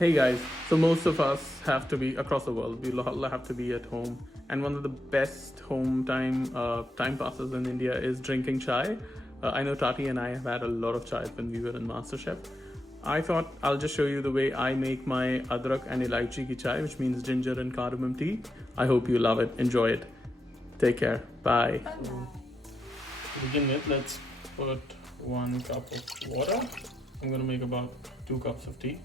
Hey guys, so most of us have to be across the world. We all have to be at home, and one of the best home time passes in India is drinking chai. I know Tati and I have had a lot of chai when we were in MasterChef. I thought I'll just show you the way I make my adrak and elaichi ki chai, which means ginger and cardamom tea. I hope you love it. Enjoy it. Take care. Bye. So, to begin with, let's put 1 cup of water. I'm going to make about 2 cups of tea,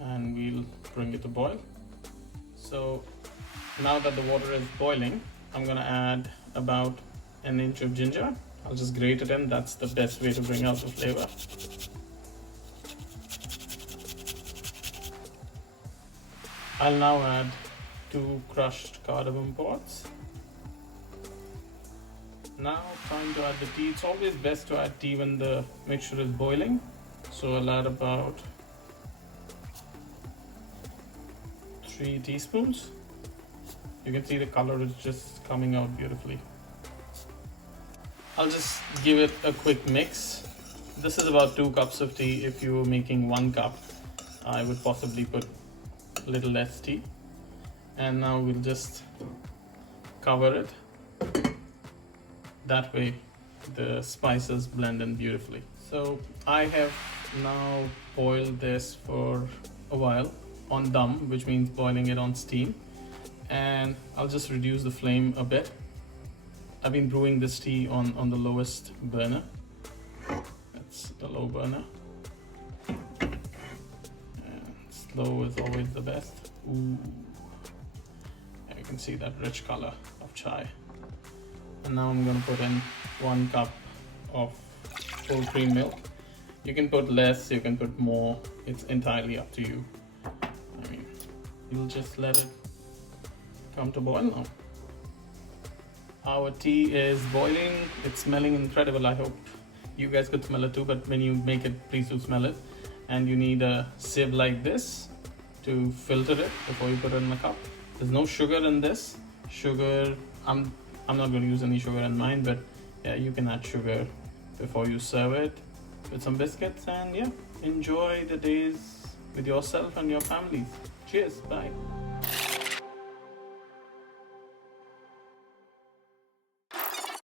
and we'll bring it to boil. So now that the water is boiling, I'm going to add about an inch of ginger. I'll just grate it in. That's the best way to bring out the flavor. I'll now add 2 crushed cardamom pods. Now time to add the tea. It's always best to add tea when the mixture is boiling. So I'll add about 3 teaspoons. You can see the color is just coming out beautifully. I'll just give it a quick mix. This is about 2 cups of tea. If you were making 1 cup, I would possibly put a little less tea. And now we'll just cover it. That way the spices blend in beautifully. So I have now boiled this for a while on dum, which means boiling it on steam, and I'll just reduce the flame a bit. I've been brewing this tea on the lowest burner. That's the low burner, and slow is always the best. Ooh. And you can see that rich color of chai. And now I'm going to put in 1 cup of full cream milk. You can put less, you can put more, it's entirely up to you. I mean, you'll just let it come to boil now. Our tea is boiling, it's smelling incredible. I hope you guys could smell it too, but when you make it, please do smell it. And you need a sieve like this to filter it before you put it in the cup. There's no sugar in this. Sugar, I'm not going to use any sugar in mine, but yeah, you can add sugar before you serve it with some biscuits, and yeah, enjoy the days with yourself and your families. Cheers, bye.